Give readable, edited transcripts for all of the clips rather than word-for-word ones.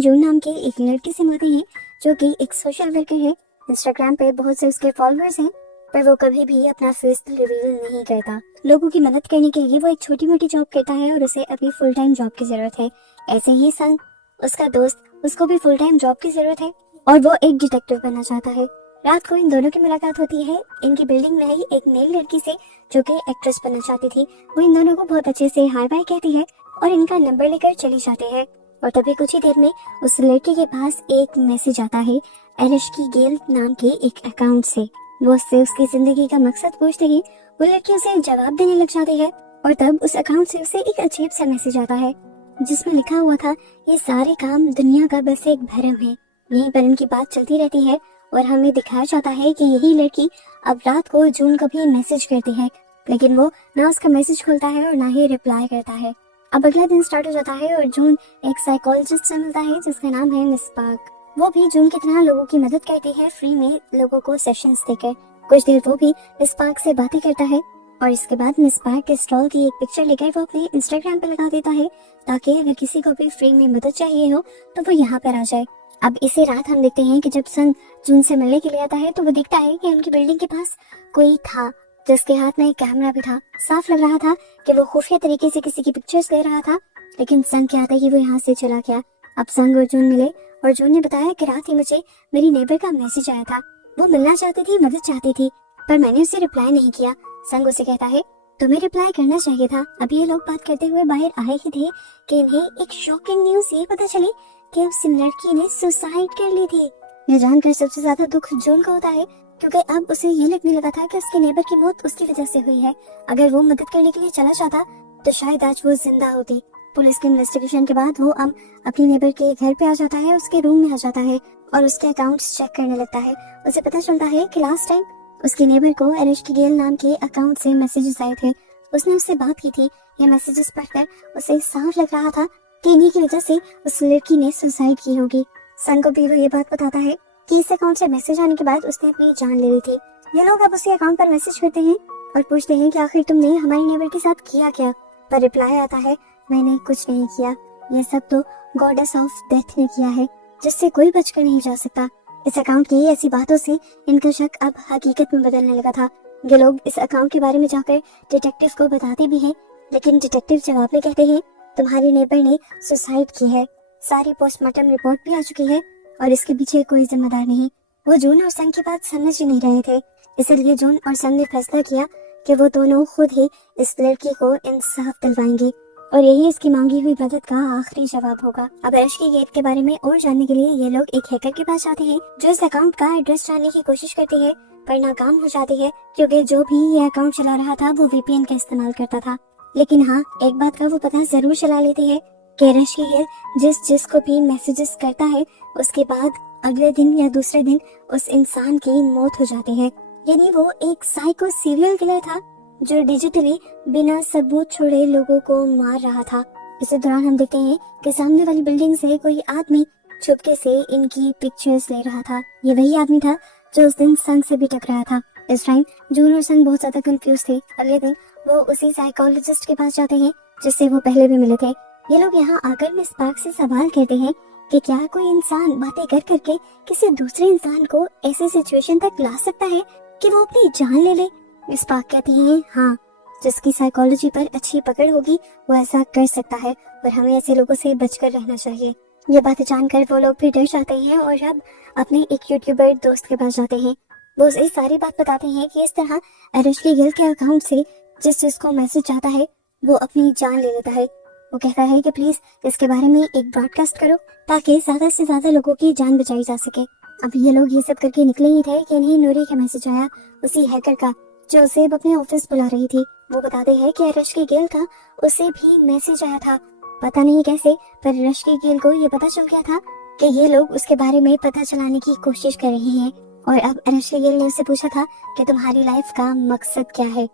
जून नाम के एक लड़के से मिलते हैं जो कि एक सोशल वर्कर है। इंस्टाग्राम पे बहुत से उसके फॉलोअर्स हैं, पर वो कभी भी अपना फेस रिवील नहीं करता। लोगों की मदद करने के लिए वो एक छोटी मोटी जॉब करता है और उसे अभी फुल टाइम जॉब की जरूरत है। ऐसे ही संग उसका दोस्त, उसको भी फुल टाइम जॉब की जरूरत है और वो एक डिटेक्टिव बनना चाहता है। रात को इन दोनों की मुलाकात होती है इनकी बिल्डिंग में ही एक नई लड़की से जो कि एक्ट्रेस बनना चाहती थी। वो इन दोनों को बहुत अच्छे से हाय बाय कहती है और इनका नंबर लेकर चली जाते हैं। और तभी कुछ ही देर में उस लड़की के पास एक मैसेज आता है एरिश्की गेल नाम के एक अकाउंट से। वो उससे उसकी जिंदगी का मकसद पूछते ही वो लड़की उसे जवाब देने लग जाती है और तब उस अकाउंट से उसे एक अजीब सा मैसेज आता है जिसमें लिखा हुआ था ये सारे काम दुनिया का बस एक भ्रम है। यहीं पर इनकी बात चलती रहती है और हमें दिखाया जाता है कि यही लड़की अब रात को जून को भी मैसेज करती है, लेकिन वो ना उसका मैसेज खोलता है और ना ही रिप्लाई करता है। अब अगला दिन स्टार्ट हो जाता है और जून एक साइकोलॉजिस्ट से मिलता है जिसका नाम है मिस पार्क। वो भी जून की तरह लोगों की मदद करती है, फ्री में लोगों को सेशंस देकर। कुछ देर वो भी मिस पार्क से बातें करता है और इसके बाद मिस पार्क के स्टॉल की एक पिक्चर लेकर वो अपने इंस्टाग्राम पे लगा देता है ताकि अगर किसी को भी फ्री में मदद चाहिए हो तो वो यहाँ पर आ जाए। अब इसी रात हम देखते हैं कि जब संग जून से मिलने के लिए आता है तो वो देखता है कि उनकी बिल्डिंग के पास कोई था जिसके हाथ में एक कैमरा भी था। साफ लग रहा था कि वो खुफिया तरीके से किसी की पिक्चर्स ले रहा था, लेकिन संग क्या था कि वो यहाँ से चला गया। अब संग और जून मिले और जून ने बताया कि रात ही मुझे मेरी नेबर का मैसेज आया था, वो मिलना चाहती थी, मदद चाहती थी, पर मैंने उसे रिप्लाई नहीं किया। संग उसे कहता है तुम्हें रिप्लाई करना चाहिए था। अभी ये लोग बात करते हुए बाहर आए ही थे कि इन्हें एक शॉकिंग न्यूज ये पता चली कि उस लड़की ने सुसाइड कर ली थी। यह जानकर सबसे ज्यादा दुख जून को होता है क्योंकि अब उसे ये लगने लगा था कि उसके नेबर की मौत उसकी वजह से हुई है। अगर वो मदद करने के लिए चला जाता तो शायद आज वो जिंदा होती। पुलिस के इन्वेस्टिगेशन के बाद वो अब अपनी नेबर के घर पे आ जाता है, उसके रूम में आ जाता है और उसके अकाउंट्स चेक करने लगता है। उसे पता चलता है कि लास्ट टाइम उसके नेबर को एरिश्की गेल नाम के अकाउंट से मैसेजेस आए थे। उसने उससे बात की थी। ये मैसेजेस पढ़कर उसे साफ लग रहा था कि इन्हीं की वजह से उस लड़की ने सुसाइड की होगी। सन को भी वो ये बात बताता है कि इस अकाउंट से मैसेज आने के बाद उसने अपनी जान ले ली थी। ये लोग अब उसी अकाउंट पर मैसेज करते हैं और पूछते हैं कि आखिर तुमने हमारी नेबर के साथ किया क्या। पर रिप्लाई आता है मैंने कुछ नहीं किया, ये सब तो गॉडेस ऑफ डेथ ने किया है जिससे कोई बचकर नहीं जा सकता। इस अकाउंट की ऐसी बातों से इनका शक अब हकीकत में बदलने लगा था। ये लोग इस अकाउंट के बारे में जाकर डिटेक्टिव को बताते भी हैं, लेकिन डिटेक्टिव जवाब में कहते हैं तुम्हारी नेबर ने सुसाइड की है, सारी पोस्टमार्टम रिपोर्ट भी आ चुकी है और इसके पीछे कोई जिम्मेदार नहीं। वो जून और संग की बात समझ ही नहीं रहे थे, इसलिए जून और संग ने फैसला किया कि वो दोनों खुद ही इस लड़की को इंसाफ दिलवाएंगे और यही इसकी मांगी हुई मदद का आखिरी जवाब होगा। अब एरिश्की गेल के बारे में और जानने के लिए ये लोग एक हैकर के पास जाते हैं जो इस अकाउंट का एड्रेस जानने की कोशिश करती है, पर नाकाम हो जाती है क्योंकि जो भी ये अकाउंट चला रहा था वो वीपीएन का इस्तेमाल करता था। लेकिन हाँ, एक बात का वो पता जरूर चला लेती है कि एरिश्की गेल जिसको भी मैसेजेस करता है उसके बाद अगले दिन या दूसरे दिन उस इंसान की मौत हो जाती है। यानी वो एक साइको सीरियल किलर था जो डिजिटली बिना सबूत छोड़े लोगों को मार रहा था। इसी दौरान हम देखते हैं कि सामने वाली बिल्डिंग से कोई आदमी चुपके से इनकी पिक्चर्स ले रहा था। ये वही आदमी था जो उस दिन संग से भी टकराया था। इस टाइम जून और संग बहुत ज्यादा कंफ्यूज थे। अगले दिन वो उसी साइकोलॉजिस्ट के पास जाते हैं जिससे वो पहले भी मिले थे। ये लोग यहाँ आकर मिस पार्क से सवाल करते हैं कि क्या कोई इंसान बातें कर करके किसी दूसरे इंसान को ऐसी सिचुएशन तक ला सकता है कि वो अपनी जान ले ले। मिस पार्क कहती है हाँ, जिसकी साइकोलॉजी पर अच्छी पकड़ होगी वो ऐसा कर सकता है और हमें ऐसे लोगों से बचकर रहना चाहिए। ये बातें जानकर वो लोग भी डर जाते हैं और अब अपने एक यूट्यूबर दोस्त के पास जाते हैं। वो उसे सारी बात बताते हैं कि इस तरह एरिश्की गेल के अकाउंट से जिसको मैसेज आता है वो अपनी जान ले लेता है। वो कहता है कि प्लीज इसके बारे में एक ब्रॉडकास्ट करो ताकि ज्यादा से ज्यादा लोगों की जान बचाई जा सके। अब ये लोग ये सब करके निकले ही थे कि इन्हें नूरी का मैसेज आया, उसी हैकर का जो उसे अपने ऑफिस बुला रही थी। वो बताते हैं कि एरिश्की गेल का उसे भी मैसेज आया था, पता नहीं कैसे, पर एरिश्की गेल को ये पता चल गया था कि ये लोग उसके बारे में पता चलाने की कोशिश कर रहे हैं। और अब एरिश्की गेल ने उससे पूछा था कि तुम्हारी लाइफ का मकसद क्या है।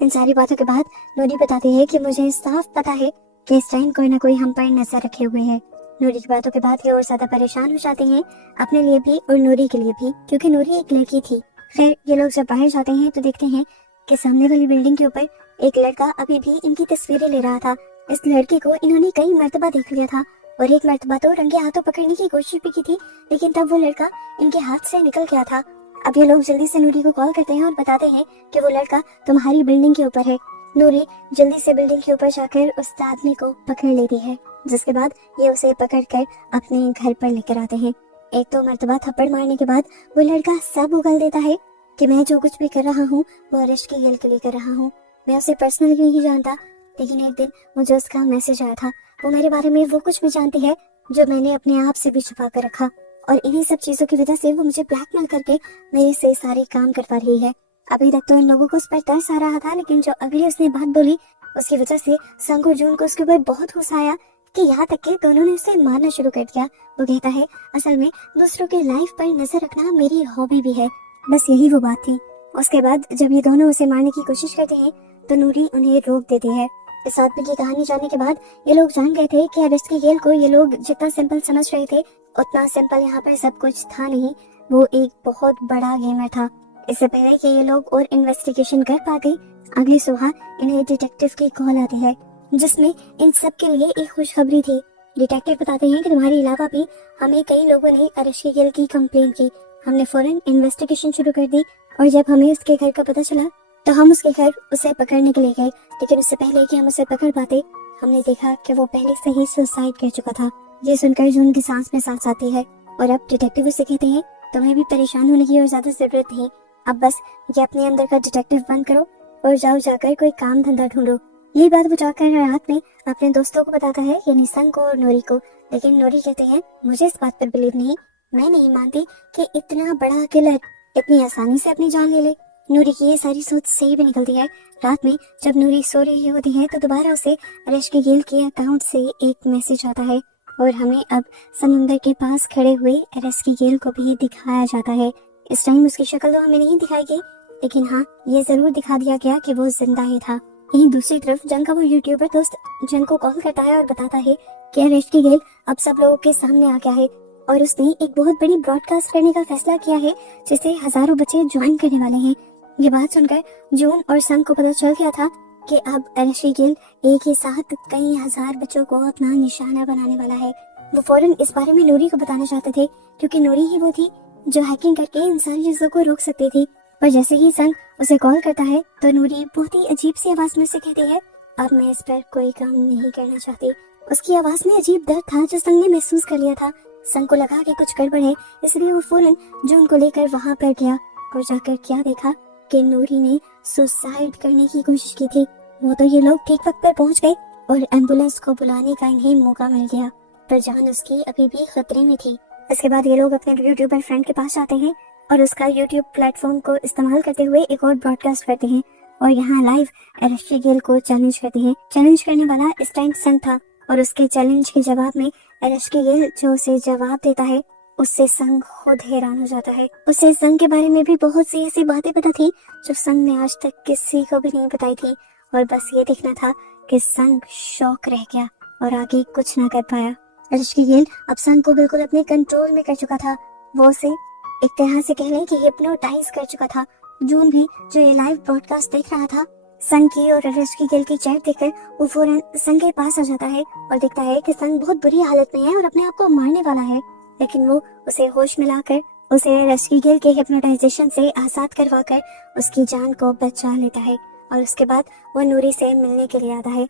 इन सारी बातों के बाद नूरी बताती है कि मुझे साफ पता है कि इस टाइम कोई ना कोई हम पर नजर रखे हुए है। नूरी की बातों के बाद ये और ज्यादा परेशान हो जाते हैं, अपने लिए भी और नूरी के लिए भी, क्योंकि नूरी एक लड़की थी। खैर ये लोग जब बाहर जाते हैं तो देखते हैं कि सामने वाली बिल्डिंग के ऊपर एक लड़का अभी भी इनकी तस्वीरें ले रहा था। इस लड़के को इन्होंने कई मर्तबा देख लिया था और एक मर्तबा तो रंगे हाथों पकड़ने की कोशिश भी की थी, लेकिन तब वो लड़का इनके हाथ से निकल गया था। अब ये लोग जल्दी से नूरी को कॉल करते हैं और बताते हैं कि वो लड़का तुम्हारी बिल्डिंग के ऊपर है। नूरी जल्दी से बिल्डिंग के ऊपर जाकर उस आदमी को पकड़ लेती है, जिसके बाद ये उसे पकड़कर अपने घर पर लेकर आते हैं। एक तो मर्तबा थप्पड़ मारने के बाद वो लड़का सब उगल देता है कि मैं जो कुछ भी कर रहा हूँ वो अरेश की गिल के लिए कर रहा हूँ। मैं उसे पर्सनली नहीं जानता, लेकिन एक दिन मुझे उसका मैसेज आया था। वो मेरे बारे में वो कुछ भी जानती है जो मैंने अपने आप से भी छुपा कर रखा, और इन्हीं सब चीजों की वजह से वो मुझे ब्लैकमेल करके मेरे से सारे काम करवा रही है। अभी तक तो इन लोगों को उस पर तरस आ रहा था, लेकिन जो अगली उसने बात बोली उसकी वजह से संग और जून को उसके ऊपर बहुत गुस्सा आया कि यहाँ तक कि दोनों ने उसे मारना शुरू कर दिया। वो कहता है असल में दूसरों की लाइफ पर नजर रखना मेरी हॉबी भी है। बस यही वो बात थी। उसके बाद जब ये दोनों उसे मारने की कोशिश करते हैं तो नूरी उन्हें रोक देती है। इस आदमी की कहानी जानने के बाद ये लोग जान गए थे कि अरेस्ट की खेल को ये लोग जितना सिंपल समझ रहे थे उतना सिंपल यहाँ पर सब कुछ था नहीं। वो एक बहुत बड़ा गेमर था। इससे पहले कि ये लोग और इन्वेस्टिगेशन कर पाते, अगली सुबह इन्हें डिटेक्टिव की कॉल आती है, जिसमें इन सब के लिए एक खुशखबरी थी। डिटेक्टिव बताते हैं कि तुम्हारे अलावा भी हमें कई लोगों ने अरेश की खेल की कंप्लेन की। हमने फौरन इन्वेस्टिगेशन शुरू कर दी और जब हमें उसके घर का पता चला तो हम उसके घर उसे पकड़ने के लिए गए, लेकिन उससे पहले कि हम उसे पकड़ पाते हमने देखा कि वो पहले से ही सुसाइड कर चुका था। ये सुनकर जून की सांस में सांस आती है और अब डिटेक्टिव उसे कहते हैं तुम्हें भी परेशान होने की और ज्यादा जरूरत नहीं, अब बस ये अपने अंदर का डिटेक्टिव बंद करो और जाओ जाकर कोई काम धंधा ढूंढो। ये बात वो जाकर रात में अपने दोस्तों को बताता है, यानी संग को और नूरी को, लेकिन नूरी कहते हैं मुझे इस बात पर बिलीव नहीं, मैं नहीं मानती कि इतना बड़ा किलर इतनी आसानी से अपनी जान ले ले। नूरी की ये सारी सोच सही भी निकलती है। रात में जब नूरी सो रही होती है तो दोबारा उसे अरेश की गिल के अकाउंट से एक मैसेज आता है और हमें अब समुंदर के पास खड़े हुए अरेश की गिल को भी दिखाया जाता है। इस टाइम उसकी शक्ल तो हमें नहीं दिखाई गई, लेकिन हाँ ये जरूर दिखा दिया गया कि वो जिंदा ही था। यहीं दूसरी तरफ जन का वो यूट्यूबर दोस्त जन को कॉल करता है और बताता है कि अरेश की गिल अब सब लोगों के सामने आ गया है और उसने एक बहुत बड़ी ब्रॉडकास्ट करने का फैसला किया है जिसे हजारों बच्चे ज्वाइन करने वाले हैं। ये बात सुनकर जून और संग को पता चल गया था कि अब अरेश की गिल एक ही साथ कई हजार बच्चों को अपना निशाना बनाने वाला है। वो फौरन इस बारे में नूरी को बताना चाहते थे क्योंकि नूरी ही वो थी जो हैकिंग करके इन सारी चीजों को रोक सकती थी। पर जैसे ही संग उसे कॉल करता है तो नूरी बहुत ही अजीब सी आवाज में उसे कहती है अब मैं इस पर कोई काम नहीं करना चाहती। उसकी आवाज में अजीब दर्द था जो संग ने महसूस कर लिया था। संग को लगा कि कुछ गड़बड़ है, इसलिए वो फौरन जून को लेकर वहां पर गया और जाकर क्या देखा कि नूरी ने सुसाइड करने की कोशिश की थी। वो तो ये लोग ठीक वक्त पर पहुंच गए और एम्बुलेंस को बुलाने का इन्हें मौका मिल गया, पर जान उसकी अभी भी खतरे में थी। इसके बाद ये लोग अपने यूट्यूबर फ्रेंड के पास जाते हैं और उसका यूट्यूब प्लेटफॉर्म को इस्तेमाल करते हुए एक और ब्रॉडकास्ट करते हैं और यहाँ लाइव अरेश की गिल को चैलेंज करते हैं। चैलेंज करने वाला इस टाइम संग था और उसके चैलेंज के जवाब में अरेश की गिल जो उसे जवाब देता है उससे संग खुद हैरान हो जाता है। उसे संग के बारे में भी बहुत सी ऐसी बातें पता थी जो संग ने आज तक किसी को भी नहीं बताई थी और बस ये देखना था कि संग शॉक रह गया और आगे कुछ ना कर पाया। अरेश की गिल अब संग को बिल्कुल अपने कंट्रोल में कर चुका था। वो उसे एक तरह से कह लें कि हिप्नोटाइज कर चुका था। जून भी जो ये लाइव ब्रॉडकास्ट देख रहा था संग की और अरेश की गिल की चैट देखकर वो फौरन संग के पास आ जाता है और देखता है कि संग बहुत बुरी हालत में है और अपने आप को मारने वाला है, लेकिन वो उसे होश में लाकर उसे अरेश की गिल के हिप्नोटाइजेशन से आजाद करवाकर उसकी जान को बचा लेता है और उसके बाद वो नूरी से मिलने के लिए आता है।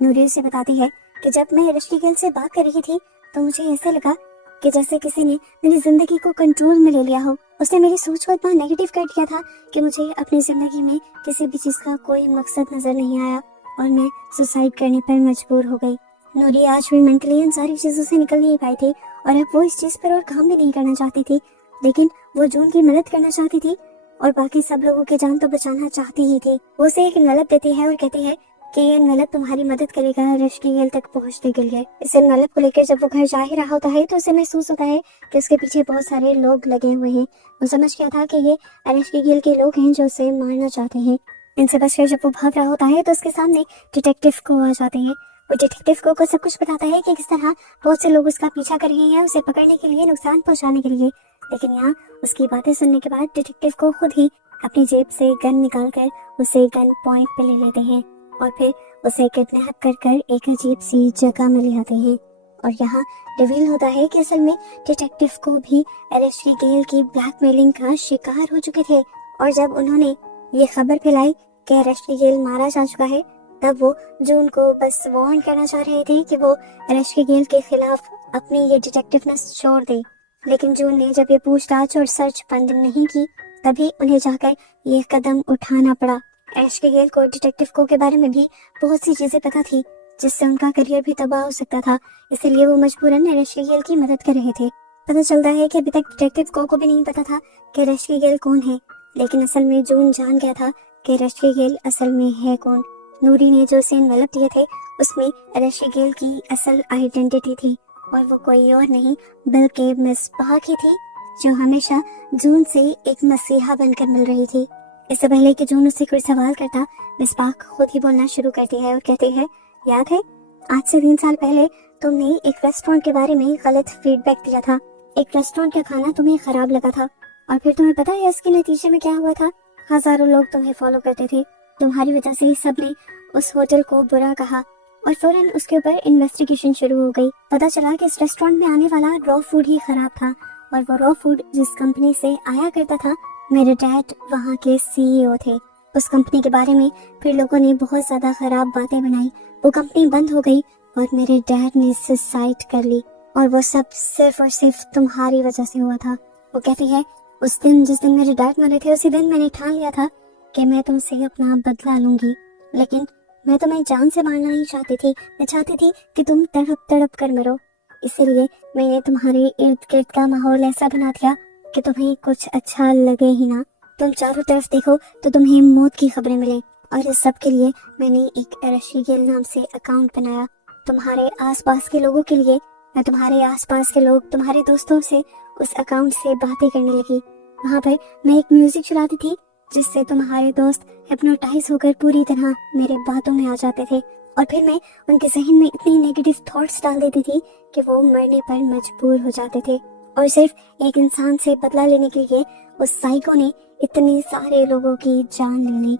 नूरी उसे बताती है कि जब मैं अरेश की गिल से बात कर रही थी तो मुझे ऐसे लगा कि जैसे किसी ने मेरी जिंदगी को कंट्रोल में ले लिया हो। उसने मेरी सोच को इतना नेगेटिव कर दिया था कि मुझे अपनी जिंदगी में किसी भी चीज का कोई मकसद नजर नहीं आया और मैं सुसाइड करने पर मजबूर हो गई। नूरी आज भी मेंटली इन सारी चीजों से निकल नहीं पाई थी और अब वो इस चीज पर और काम भी नहीं करना चाहती थी, लेकिन वो जून की मदद करना चाहती थी और बाकी सब लोगों की जान तो बचाना चाहती ही थी। वो उसे एक एनवेलप देती है और कहती है कि ये एनवेलप तुम्हारी मदद करेगा अरेश की गिल तक पहुंचने के लिए। इस एनवेलप को लेकर जब वो घर जा ही रहा होता है तो उसे महसूस होता है कि उसके पीछे बहुत सारे लोग लगे हुए हैं। वो समझ गया था कि ये अरेश की गिल के लोग हैं जो उसे मारना चाहते हैं। इनसे बचकर जब वो भाग रहा होता है तो उसके सामने डिटेक्टिव को आ जाते हैं। वो डिटेक्टिव को सब कुछ बताता है कि किस तरह बहुत से लोग उसका पीछा कर रहे हैं उसे पकड़ने के लिए, नुकसान पहुंचाने के लिए, लेकिन यहाँ उसकी बातें सुनने के बाद डिटेक्टिव को खुद ही अपनी जेब से गन निकालकर उसे गन पॉइंट पे ले लेते हैं और फिर उसे किडनैप कर कर एक अजीब सी जगह में ले आते हैं और यहाँ रिवील होता है कि असल में डिटेक्टिव को भी एरेस्ट्री गेल की ब्लैकमेलिंग का शिकार हो चुके थे। और जब उन्होंने ये खबर फैलाई कि एरेस्ट्री गेल मारा जा चुका है, तब वो जून को बस वार्न करना चाह रहे थे कि वो एरेस्ट्री गेल के खिलाफ अपनी ये डिटेक्टिवनेस छोड़ दे। लेकिन जून ने जब ये पूछताछ और सर्च बंद नहीं की, तभी उन्हें जाकर ये कदम उठाना पड़ा। एरेस्ट्री गेल को डिटेक्टिव को के बारे में भी बहुत सी चीजें पता थी, जिससे उनका करियर भी तबाह हो सकता था। इसलिए वो मजबूरन एरेस्ट्री गेल की मदद कर रहे थे। पता चलता है कि अभी तक डिटेक्टिव को भी नहीं पता था कि एरेस्ट्री गेल कौन है, लेकिन असल में जून जान गया था कि एरेस्ट्री गेल असल में है कौन। नूरी ने जो उसे एनवेलप दिए थे उसमें एरेस्ट्री गेल की असल आइडेंटिटी थी और वो कोई और नहीं बल्कि मिसबाह की थी, जो हमेशा जून से एक मसीहा बनकर मिल रही थी। इससे पहले कि जून उससे कोई सवाल करता, मिसबाह खुद ही बोलना शुरू करती है और कहती है, याद है आज से 3 साल पहले तुमने एक रेस्टोरेंट के बारे में गलत फीडबैक दिया था। एक रेस्टोरेंट का खाना तुम्हें खराब लगा था और फिर तुम्हें पता है इसके नतीजे में क्या हुआ था? हजारों लोग तुम्हें फॉलो करते थे। तुम्हारी वजह से सबने उस होटल को बुरा कहा और फौरन उसके ऊपर इन्वेस्टिगेशन शुरू हो गई। पता चला कि इस रेस्टोरेंट में आने वाला रॉ फूड ही खराब था और वो रॉ फूड जिस कंपनी से आया करता था, मेरे डैड वहाँ के सीईओ थे। उस कंपनी के बारे में फिर लोगों ने बहुत ज्यादा खराब बातें बनाई। वो कंपनी बंद हो गई और मेरे डैड ने सुसाइड कर ली और वो सब सिर्फ और सिर्फ तुम्हारी वजह से हुआ था। वो कहती है, उस दिन जिस दिन मेरे डैड मरे थे, उसी दिन मैंने ठान लिया था कि मैं तुमसे अपना बदला लूंगी, लेकिन मैं तुम्हें जान से मारना नहीं चाहती थी। मैं चाहती थी कि तुम तड़प तड़प कर मरो। इसीलिए मैंने तुम्हारे इर्द गिर्द का माहौल ऐसा बना दिया कि तुम्हें कुछ अच्छा लगे ही ना। तुम चारों तरफ देखो तो तुम्हें मौत की खबरें मिले और इस सब के लिए मैंने एक एरेस्ट्री गेल नाम से अकाउंट बनाया। तुम्हारे आसपास के लोगों के लिए मैं तुम्हारे आसपास के लोग तुम्हारे दोस्तों से उस अकाउंट से बातें करने लगी। वहाँ पर मैं एक म्यूजिक चलाती थी जिससे तुम्हारे दोस्त हिप्नोटाइज होकर पूरी तरह मेरे बातों में आ जाते थे और फिर मैं उनके जहन में इतनी नेगेटिव थॉट्स डाल देती थी कि वो मरने पर मजबूर हो जाते थे। और सिर्फ एक इंसान से बदला लेने के लिए उस साइको ने इतने सारे लोगों की जान ले ली।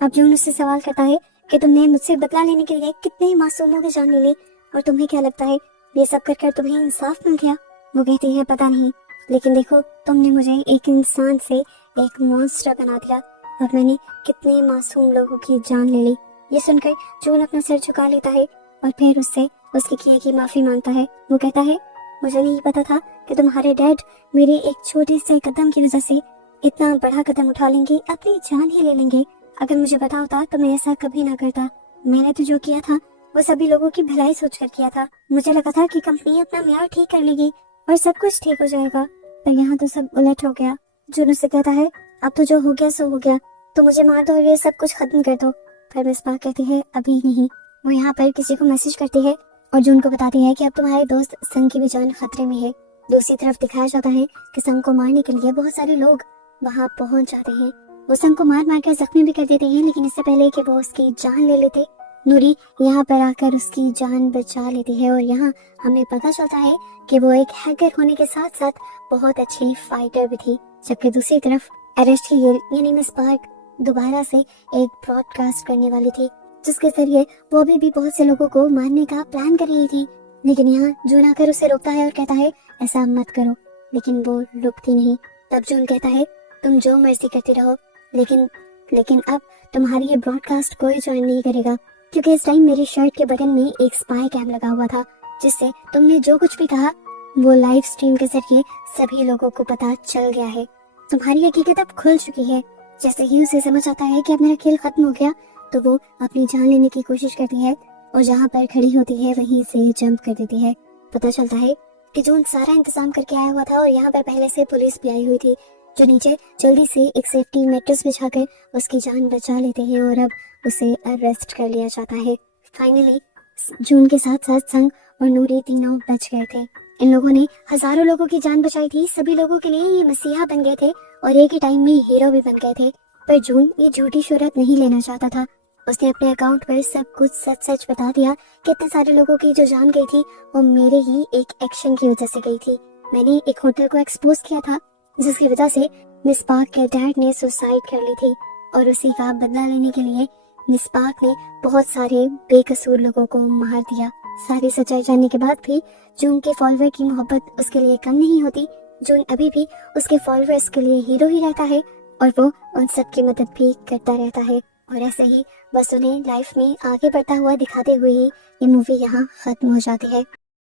अब जून उससे सवाल करता है कि तुमने मुझसे बदला लेने के लिए कितने मासूमों की जान ले ली और तुम्हें क्या लगता है ये सब कर तुम्हें इंसाफ मिल गया? वो कहती है, पता नहीं, लेकिन देखो तुमने मुझे एक इंसान से एक मॉन्स्टर बना दिया और मैंने कितने मासूम लोगों की जान ले ली। ये सुनकर जून अपना सिर झुका लेता है और फिर उससे उसके किए की माफी मांगता है। वो कहता है, मुझे नहीं पता था कि तुम्हारे डैड मेरे एक छोटे से कदम की वजह से इतना बड़ा कदम उठा लेंगे, अपनी जान ही ले लेंगे। अगर मुझे पता होता तो मैं ऐसा कभी ना करता। मैंने तो जो किया था वो सभी लोगों की भलाई सोचकर किया था। मुझे लगा था कि कंपनी अपना म्यार ठीक कर लेगी और सब कुछ ठीक हो जाएगा, पर यहाँ तो सब उलट हो गया। जून उससे कहता है, अब तो जो हो गया सो हो गया, तो मुझे मार दो और ये सब कुछ खत्म कर दो। पर मिसबाह कहती है, अभी नहीं। वो यहाँ पर किसी को मैसेज करती है और जून को बताती है कि अब तुम्हारे दोस्त संग की भी जान खतरे में है। दूसरी तरफ दिखाया जाता है कि संग को मारने के लिए बहुत सारे लोग वहाँ पहुंच जाते हैं। वो संग को मार मार कर जख्मी भी कर देते हैं, लेकिन इससे पहले कि वो उसकी जान ले लेते, नूरी यहाँ पर आकर उसकी जान बचा लेती है। और यहाँ हमें पता चलता है कि वो एक हैकर होने के साथ साथ बहुत अच्छी फाइटर भी थी। जबकि दूसरी तरफ एरेस्ट्री गेल यानी मिसबाह दोबारा से एक ब्रॉडकास्ट करने वाली थी, जिसके जरिए वो अभी भी बहुत से लोगों को मारने का प्लान कर रही थी। लेकिन यहाँ जून आकर उसे रोकता है और कहता है, ऐसा मत करो, लेकिन वो रुकती नहीं। तब जून कहता है, तुम जो मर्जी करती रहो, लेकिन अब तुम्हारी ये ब्रॉडकास्ट कोई ज्वाइन नहीं करेगा, क्योंकि इस टाइम मेरी शर्ट के बटन में एक स्पाई कैम लगा हुआ था, जिससे तुमने जो कुछ भी कहा वो लाइव स्ट्रीम के जरिए सभी लोगों को पता चल गया है। तुम्हारी हकीकत अब खुल चुकी है। जैसे ही उसे समझ आता है कि अब मेरा खेल खत्म हो गया, तो वो अपनी जान लेने की कोशिश करती है और जहाँ पर खड़ी होती है वहीं से जंप कर देती है। पता चलता है कि जून सारा इंतजाम करके आया हुआ था और यहाँ पर पहले से पुलिस भी आई हुई थी, जो नीचे जल्दी से एक सेफ्टी मैट्रेस बिछाकर उसकी जान बचा लेते हैं और अब उसे अरेस्ट कर लिया जाता है। फाइनली जून के साथ साथ संग और नूरी तीनों बच गए थे। इन लोगों ने हजारों लोगों की जान बचाई थी। सभी लोगों के लिए ये मसीहा बन गए थे और एक ही टाइम में हीरो भी बन गए थे। पर जून ये झूठी शोहरत नहीं लेना चाहता था। उसने अपने अकाउंट पर सब कुछ सच सच बता दिया कि इतने सारे लोगों की जो जान गई थी वो मेरे ही एक एक्शन की वजह से गई थी। मैंने एक होटल को एक्सपोज किया था, जिसकी वजह से मिसबाह के डैड ने सुसाइड कर ली थी और उसी का बदला लेने के लिए मिस पार्क ने बहुत सारे बेकसूर लोगों को मार दिया। सारी सच्चाई जानने के बाद भी जून के फॉलोअर की मोहब्बत उसके लिए कम नहीं होती। जून अभी भी उसके फॉलोअर्स के लिए हीरो ही रहता है और वो उन सब की मदद भी करता रहता है। और ऐसे ही बस उन्हें लाइफ में आगे बढ़ता हुआ दिखाते हुए ही ये मूवी यहाँ खत्म हो जाती है।